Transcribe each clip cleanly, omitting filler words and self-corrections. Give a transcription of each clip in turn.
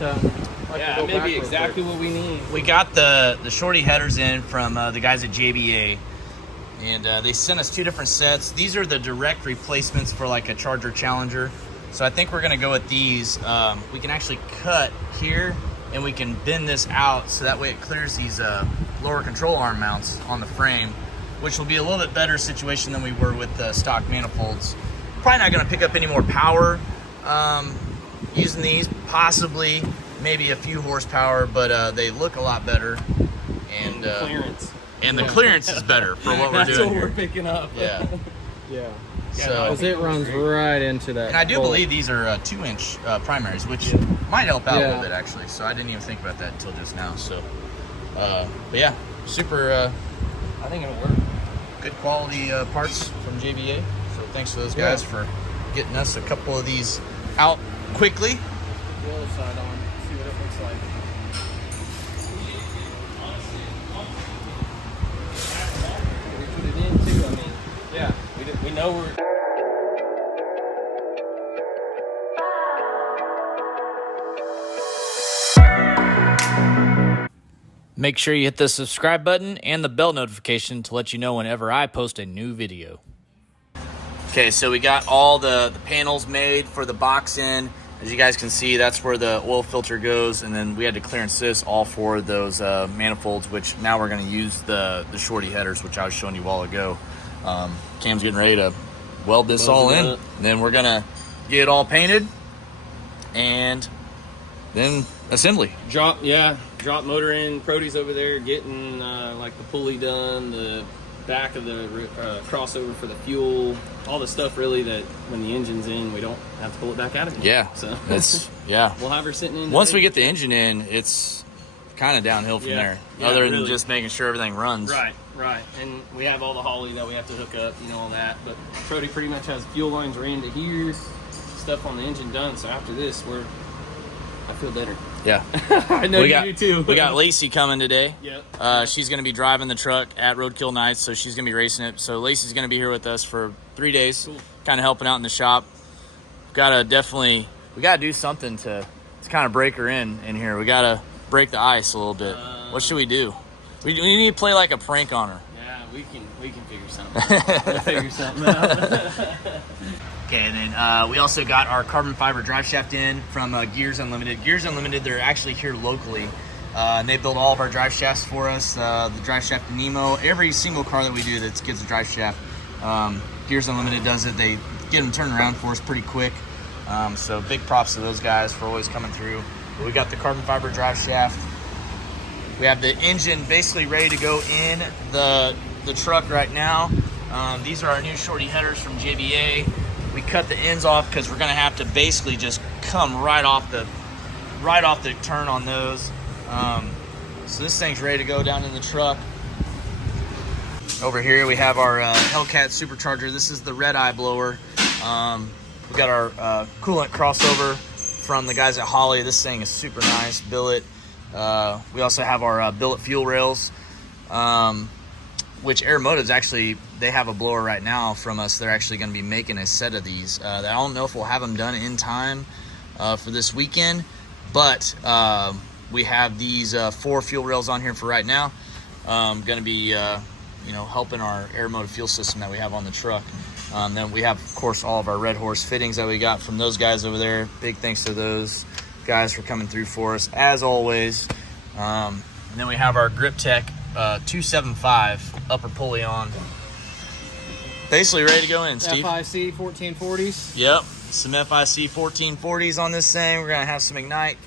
Yeah, maybe exactly what we need. We got the shorty headers in from the guys at JBA, and they sent us 2 different sets. These are the direct replacements for like a Charger Challenger. So I think we're gonna go with these. We can actually cut here and we can bend this out so that way it clears these lower control arm mounts on the frame, which will be a little bit better situation than we were with the stock manifolds. Probably not gonna pick up any more power using these, possibly maybe a few horsepower, but they look a lot better. And the clearance. And the clearance is better for what we're doing. That's what here. we're picking up. Yeah. Yeah. So because it runs right into that. And I do believe these are 2-inch primaries, which might help out a little bit actually. So I didn't even think about that until just now. So, but yeah, super. I think it'll work. Good quality parts from JBA. So thanks to those guys for getting us a couple of these out quickly. The other side on, see what it looks like. We put it in too. I mean, yeah, we know we're. Make sure you hit the subscribe button and the bell notification to let you know whenever I post a new video. Okay, so we got all the panels made for the box in. As you guys can see, that's where the oil filter goes, and then we had to clearance this all for those manifolds, which now we're going to use the shorty headers, which I was showing you a while ago. Cam's getting ready to weld this all in, and then we're going to get it all painted, and then assembly. Drop motor in. Prody's over there getting like the pulley done, the back of the crossover for the fuel, all the stuff really that when the engine's in, we don't have to pull it back out again. Yeah, so it's we'll have her sitting in. Once we get the engine in, it's kind of downhill from there. Other than just making sure everything runs. Right. And we have all the Holly that we have to hook up, all that. But Prody pretty much has fuel lines ran to here, stuff on the engine done. So after this, I feel better. Yeah. I know you do too. We got Lacey coming today. Yep. She's going to be driving the truck at Roadkill Nights, so she's going to be racing it. So Lacey's going to be here with us for 3 days, kind of helping out in the shop. We got to do something to kind of break her in here. We got to break the ice a little bit. What should we do? We need to play like a prank on her. Yeah, we can figure something out. We'll figure something out. Okay, and then we also got our carbon fiber drive shaft in from Gears Unlimited. Gears Unlimited, they're actually here locally. And they build all of our drive shafts for us. The drive shaft Nemo, every single car that we do that gets a drive shaft, Gears Unlimited does it. They get them turned around for us pretty quick. So big props to those guys for always coming through. But we got the carbon fiber drive shaft. We have the engine basically ready to go in the truck right now. These are our new shorty headers from JBA. We cut the ends off because we're going to have to basically just come right off the turn on those. So this thing's ready to go down in the truck. Over here we have our Hellcat Supercharger. This is the Redeye blower. We got our coolant crossover from the guys at Holly. This thing is super nice. Billet. We also have our billet fuel rails, which Aeromotive's actually, they have a blower right now from us. They're actually going to be making a set of these. I don't know if we'll have them done in time for this weekend, but we have these 4 fuel rails on here for right now. Going to be, helping our Aeromotive fuel system that we have on the truck. Then we have, of course, all of our Red Horse fittings that we got from those guys over there. Big thanks to those guys for coming through for us, as always. And then we have our Grip Tech 275 upper pulley on. Basically ready to go in, Steve. FIC 1440s. Yep, some FIC 1440s on this thing. We're gonna have some Ignite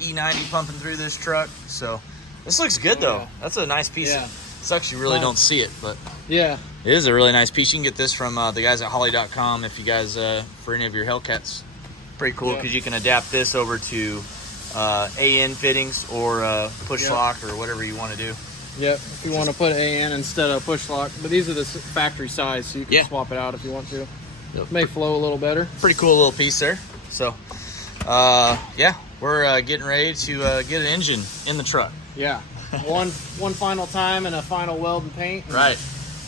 E90 pumping through this truck. So this looks good though. That's a nice piece. It sucks you really don't see it, but yeah, it is a really nice piece. You can get this from the guys at Holly.com if you guys for any of your Hellcats. Pretty cool because you can adapt this over to AN fittings or push lock or whatever you want to do. Yep, if you want to put AN instead of push lock. But these are the factory size, so you can swap it out if you want to. Yep. May flow a little better. Pretty cool little piece there. So, we're getting ready to get an engine in the truck. Yeah, one final time and a final weld and paint. And right.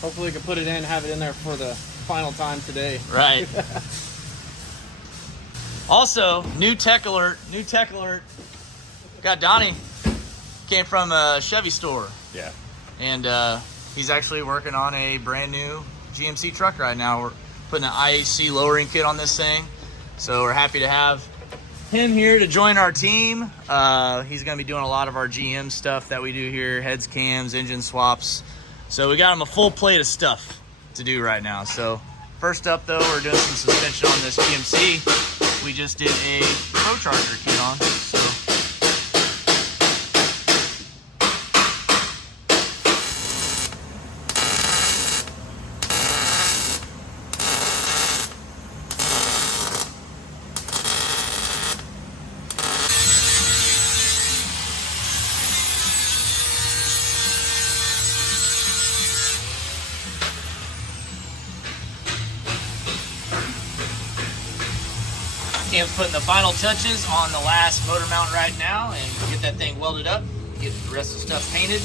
Hopefully we can put it in, have it in there for the final time today. Right. Also, new tech alert. Got Donnie. Came from a Chevy store. Yeah. And he's actually working on a brand new GMC truck right now. We're putting an IHC lowering kit on this thing. So we're happy to have him here to join our team. He's going to be doing a lot of our GM stuff that we do here, heads, cams, engine swaps. So we got him a full plate of stuff to do right now. So first up though, we're doing some suspension on this GMC. We just did a Supercharger kit on. So Cam's putting the final touches on the last motor mount right now and get that thing welded up, get the rest of the stuff painted,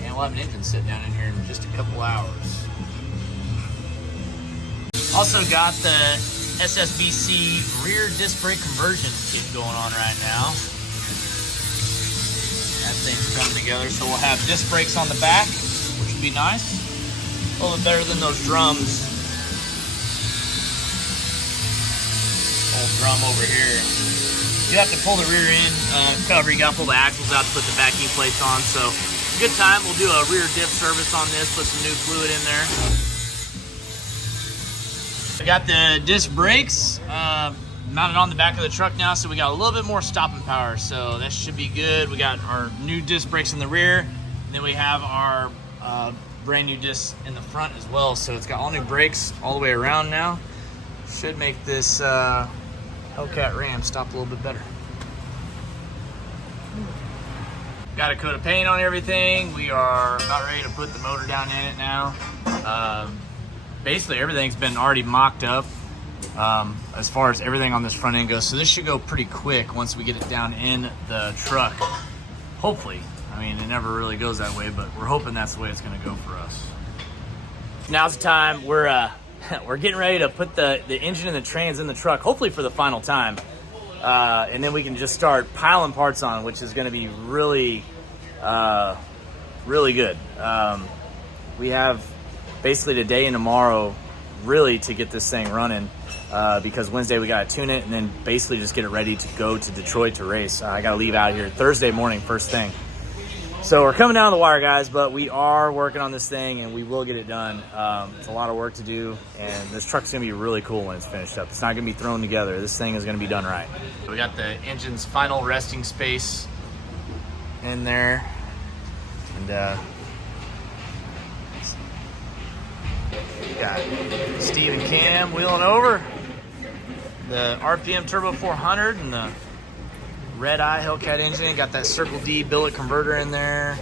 and we'll have an engine sit down in here in just a couple hours. Also got the SSBC rear disc brake conversion kit going on right now. That thing's coming together, so we'll have disc brakes on the back, which would be nice. A little bit better than those drums. Old drum over here. You have to pull the rear end cover. You got to pull the axles out to put the backing plates on. So good time. We'll do a rear diff service on this. Put some new fluid in there. I got the disc brakes mounted on the back of the truck now, so we got a little bit more stopping power. So that should be good. We got our new disc brakes in the rear, and then we have our brand new discs in the front as well. So it's got all new brakes all the way around now. Should make this Hellcat Ram stop a little bit better. Got a coat of paint on everything. We are about ready to put the motor down in it now. Basically everything's been already mocked up as far as everything on this front end goes. So this should go pretty quick once we get it down in the truck. Hopefully. I mean, it never really goes that way, but we're hoping that's the way it's gonna go for us. Now's the time. We're getting ready to put the engine and the trans in the truck, hopefully for the final time. And then we can just start piling parts on, which is going to be really, really good. We have basically today and tomorrow really to get this thing running because Wednesday we got to tune it and then basically just get it ready to go to Detroit to race. I got to leave out here Thursday morning, first thing. So we're coming down the wire, guys, but we are working on this thing and we will get it done. It's a lot of work to do, and this truck's gonna be really cool when it's finished up. It's not gonna be thrown together. This thing is gonna be done right. We got the engine's final resting space in there, and we got Steve and Cam wheeling over the RPM Turbo 400 and the Redeye Hellcat engine. Got that Circle D billet converter in there.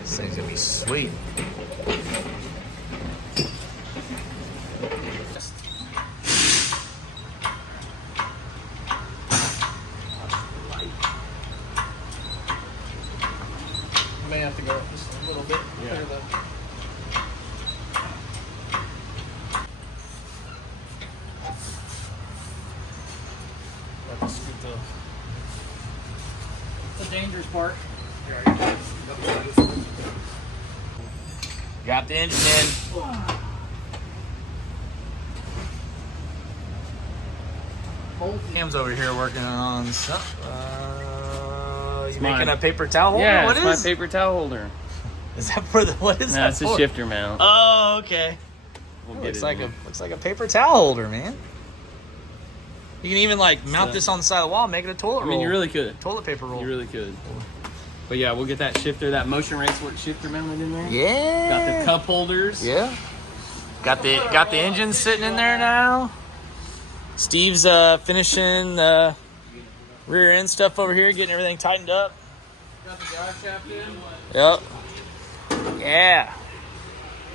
This thing's gonna be sweet. May have to go up just a little bit. Yeah. The dangerous part. Got the engine in. Cam's over here working on stuff. You making a paper towel holder? Yeah, What it's is? my paper towel holder. Is that for the? What is that That's for? a shifter mount. Oh, okay. We'll It get looks it like in. looks like a paper towel holder, man. You can even like mount this on the side of the wall, and make it a toilet I roll. mean, you really could. Toilet paper roll. You really could. But yeah, we'll get that shifter, that Motion Raceward shifter mounted in there. Yeah. Got the cup holders. Yeah. Got the engine sitting in there now. Steve's finishing the rear end stuff over here, getting everything tightened up. Got the drive shaft in. Yep. Yeah.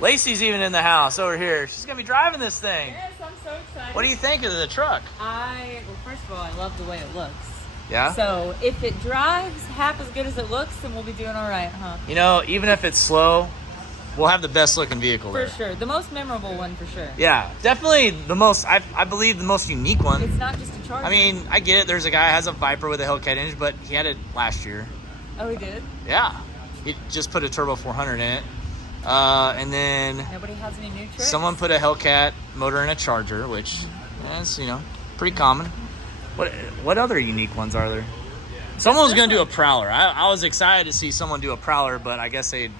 Lacey's even in the house over here. She's gonna be driving this thing. Yes, I'm so excited. What do you think of the truck? Well, first of all, I love the way it looks. Yeah. So if it drives half as good as it looks, then we'll be doing all right, huh? You know, even if it's slow, we'll have the best looking vehicle For there. sure. The most memorable one for sure. Yeah, definitely the most, I believe the most unique one. It's not just a Charger. I mean, I get it. There's a guy who has a Viper with a Hellcat engine, but he had it last year. Oh, he did? Yeah. He just put a Turbo 400 in it. And then Nobody has any new tricks? someone put a Hellcat motor in a Charger, which is, you know, pretty common. What other unique ones are there? Someone was going to do a Prowler. I was excited to see someone do a Prowler, but I guess they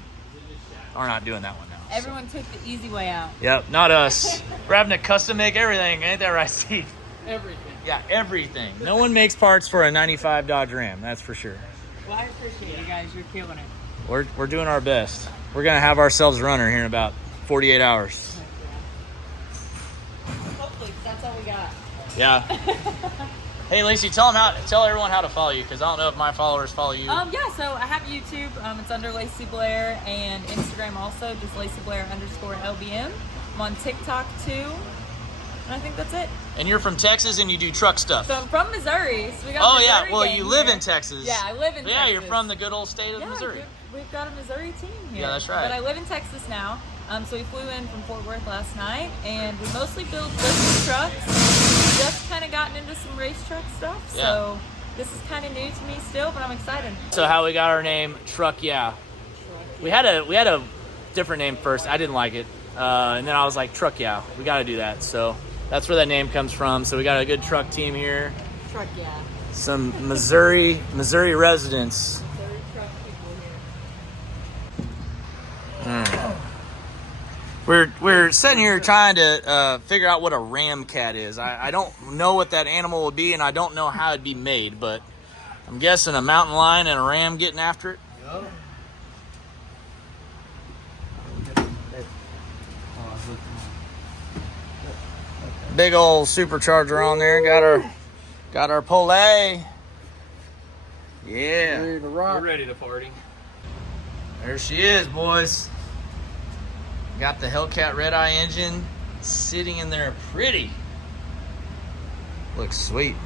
are not doing that one now. Everyone took the easy way out. Yep, not us. We're having to custom make everything. Ain't that right, Steve? Everything. Yeah, everything. No one makes parts for a 95 Dodge Ram, that's for sure. Well, I appreciate you guys. You're killing it. We're doing our best. We're going to have ourselves a runner here in about 48 hours. Hopefully, 'cause that's all we got. Yeah. Hey, Lacey, tell everyone how to follow you, because I don't know if my followers follow you. Yeah, so I have YouTube. It's under Lacey Blair, and Instagram also, just Lacey Blair _LBM. I'm on TikTok too, and I think that's it. And you're from Texas and you do truck stuff. So I'm from Missouri. So we got Oh, a yeah. Missouri Well, gang you live here. in Texas. Yeah, I live in Texas. Yeah, you're from the good old state of Yeah, Missouri. we've got a Missouri team here. Yeah, that's right. But I live in Texas now. So we flew in from Fort Worth last night, and we mostly build business trucks. Just kind of gotten into some race truck stuff. Yeah. So this is kind of new to me still, but I'm excited. So how we got our name, Truck Yeah. We had a different name first. I didn't like it. And then I was like, Truck Yeah, we got to do that. So that's where that name comes from. So we got a good truck team here. Truck, yeah. Some Missouri residents. Missouri truck people here. We're sitting here trying to figure out what a ramcat is. I don't know what that animal would be, and I don't know how it'd be made, but I'm guessing a mountain lion and a ram getting after it. Big old supercharger on there. Got our pole. Yeah. Ready to rock. We're ready to party. There she is, boys. Got the Hellcat Redeye engine sitting in there pretty. Looks sweet.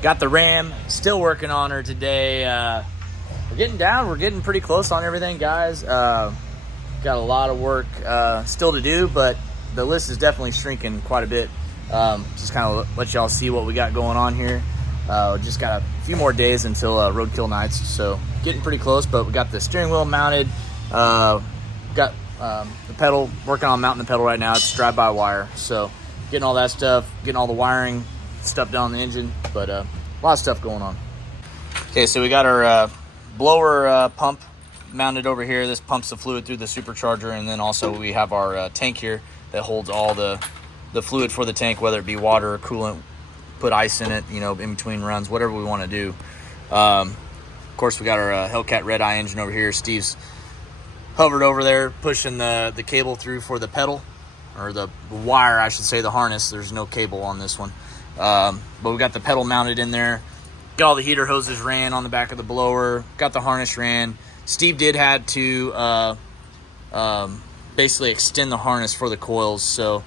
Got the Ram, still working on her today. We're getting down, we're getting pretty close on everything, guys. Got a lot of work still to do, but the list is definitely shrinking quite a bit. Just kind of let y'all see what we got going on here. Just got a few more days until Roadkill Nights, so getting pretty close, but we got the steering wheel mounted. Got the pedal, working on mounting the pedal right now. It's drive-by-wire, so getting all that stuff, getting all the wiring stuff done on the engine, but a lot of stuff going on. Okay, so we got our blower pump mounted over here. This pumps the fluid through the supercharger, and then also we have our tank here that holds all the fluid for the tank, whether it be water or coolant, put ice in it, you know, in between runs, whatever we want to do. Of course, we got our Hellcat Redeye engine over here. Steve's hovered over there, pushing the cable through for the pedal, or the wire, I should say, the harness. There's no cable on this one. But we got the pedal mounted in there. Got all the heater hoses ran on the back of the blower. Got the harness ran. Steve did had to basically extend the harness for the coils, so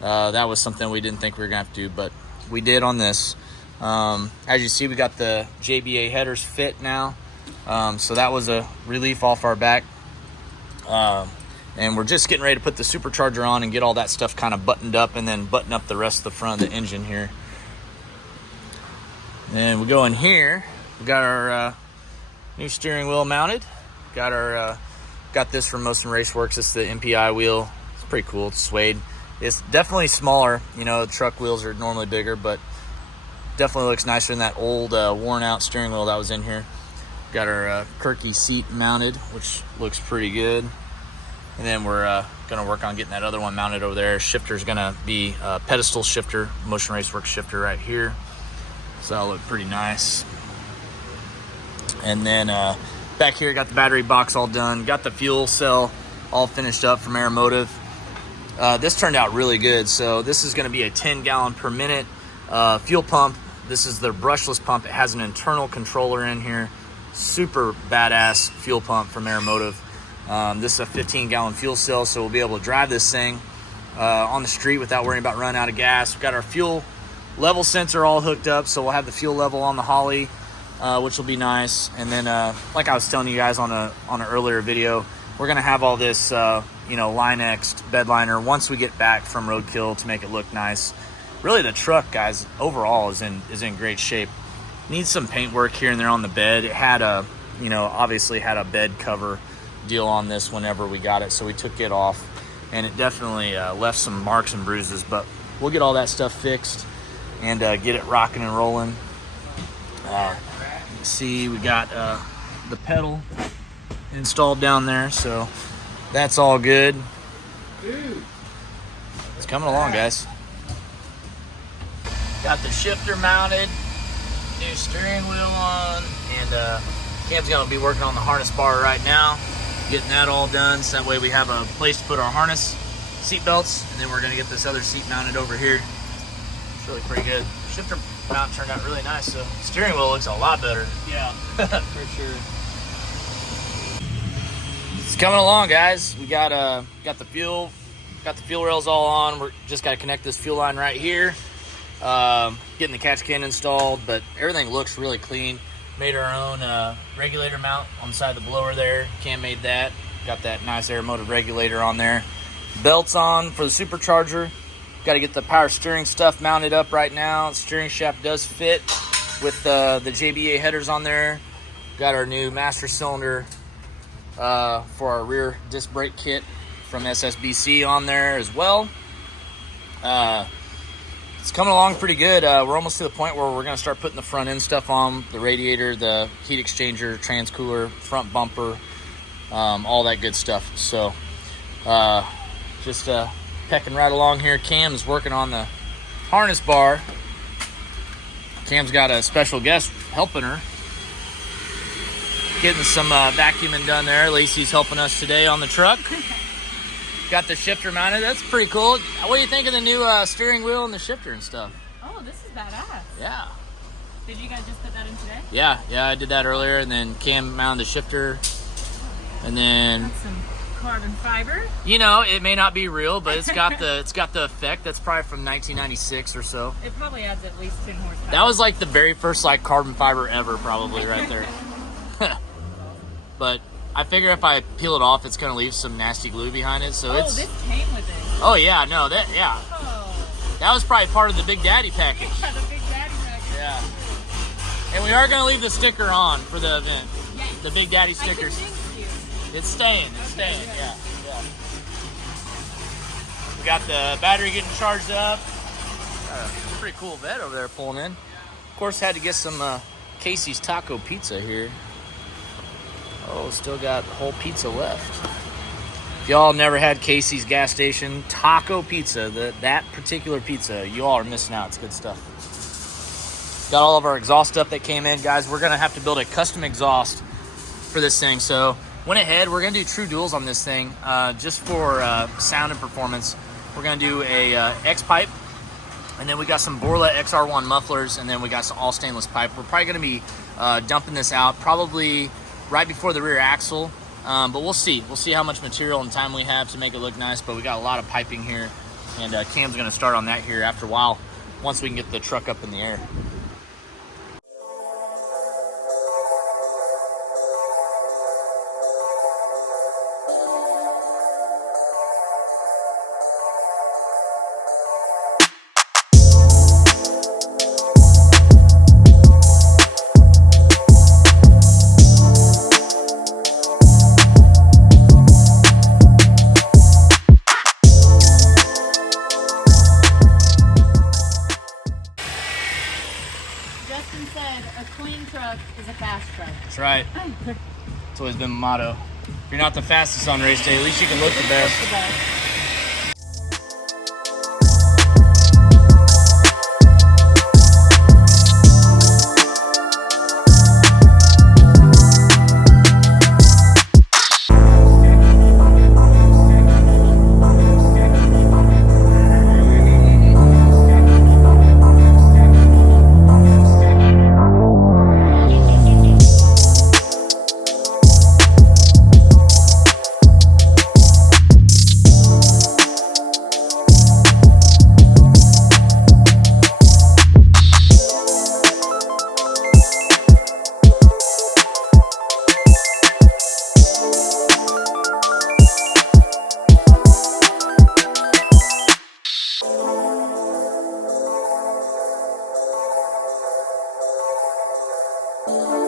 that was something we didn't think we were gonna have to do, but we did on this. As you see, we got the JBA headers fit now, so that was a relief off our back. And we're just getting ready to put the supercharger on and get all that stuff kind of buttoned up, and then button up the rest of the front of the engine here. And we go in here. We got our new steering wheel mounted. Got our got this from Most Raceworks. It's the MPI wheel. It's pretty cool. It's suede. It's definitely smaller. You know, truck wheels are normally bigger, but definitely looks nicer than that old worn out steering wheel that was in here. Got our Kirky seat mounted, which looks pretty good. And then we're gonna work on getting that other one mounted over there. Shifter's gonna be a pedestal shifter, Motion Raceworks shifter right here. So that'll look pretty nice. And then back here, got the battery box all done. Got the fuel cell all finished up from Aeromotive. This turned out really good. So this is gonna be a 10 gallon per minute fuel pump. This is their brushless pump. It has an internal controller in here. Super badass fuel pump from Aeromotive. This is a 15 gallon fuel cell, so we'll be able to drive this thing on the street without worrying about running out of gas. We've got our fuel level sensor all hooked up, so we'll have the fuel level on the Holly. which will be nice. And then, like I was telling you guys on an earlier video, we're gonna have all this, Line-X'd bed liner once we get back from Roadkill to make it look nice. Really, the truck, guys, overall is in great shape. Needs some paint work here and there on the bed. It had obviously had a bed cover deal on this whenever we got it, so we took it off, and it definitely left some marks and bruises. But we'll get all that stuff fixed and get it rocking and rolling. See, we got the pedal installed down there, so that's all good. It's coming along, guys. Got the shifter mounted, new steering wheel on, and Cam's gonna be working on the harness bar right now, getting that all done, so that way we have a place to put our harness seat belts, and then we're gonna get this other seat mounted over here. It's really pretty good. Shifter mount turned out really nice, so steering wheel looks a lot better. Yeah, for sure. It's coming along, guys. We got the fuel rails all on. We're just got to connect this fuel line right here. Getting the catch can installed, but everything looks really clean. Made our own regulator mount on the side of the blower there. Cam made that. Got that nice air motive regulator on there. Belts on for the supercharger. Got to get the power steering stuff mounted up right now. The steering shaft does fit with the JBA headers on there. Got our new master cylinder for our rear disc brake kit from SSBC on there as well. It's coming along pretty good. We're almost to the point where we're going to start putting the front end stuff on, the radiator, the heat exchanger, trans cooler, front bumper, all that good stuff. So just pecking right along here. Cam's working on the harness bar. Cam's got a special guest helping her, getting some vacuuming done there. Lacey's helping us today on the truck. Got the shifter mounted. That's pretty cool. What do you think of the new steering wheel and the shifter and stuff? Oh, this is badass. Yeah. Did you guys just put that in today? Yeah, I did that earlier, and then Cam mounted the shifter, and then Got some carbon fiber. it may not be real, but it's got the effect. That's probably from 1996 or so. It probably adds at least 10 horsepower. That was like the very first carbon fiber ever, probably right there. But I figure if I peel it off, it's gonna leave some nasty glue behind it. So this came with it. Oh yeah, no, that Oh. that was probably part of the Big Daddy package. Yeah, the Big Daddy package. Yeah. And we are gonna leave the sticker on for the event. Yes. The Big Daddy stickers. I convinced you. It's staying. Yeah. We got the battery getting charged up. Pretty cool vet over there pulling in. Of course, had to get some Casey's Taco Pizza here. Oh, still got whole pizza left. If y'all never had Casey's gas station taco pizza, that particular pizza, you all are missing out. It's good stuff. Got all of our exhaust stuff that came in, guys. We're gonna have to build a custom exhaust for this thing. So went ahead. We're gonna do true duals on this thing, just for sound and performance. We're gonna do a X pipe, and then we got some Borla XR1 mufflers, and then we got some all stainless pipe. We're probably gonna be dumping this out probably right before the rear axle, but we'll see. We'll see how much material and time we have to make it look nice, but we got a lot of piping here, and Cam's gonna start on that here after a while, once we can get the truck up in the air. That's right. It's always been my motto. If you're not the fastest on race day, at least you can look the best. you.